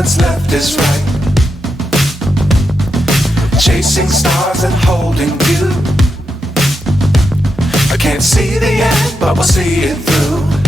what's left is right. Chasing stars and holding you. I can't see the end, but we'll see it through.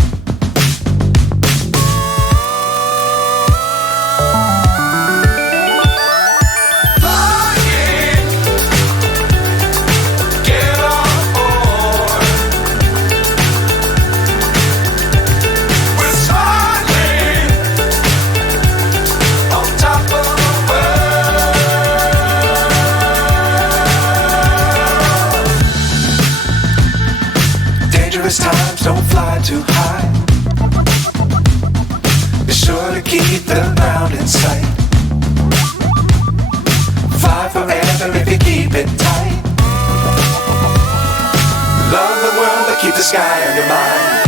Times don't fly too high. Be sure to keep the ground in sight. Fly forever if you keep it tight. Love the world but keep the sky on your mind.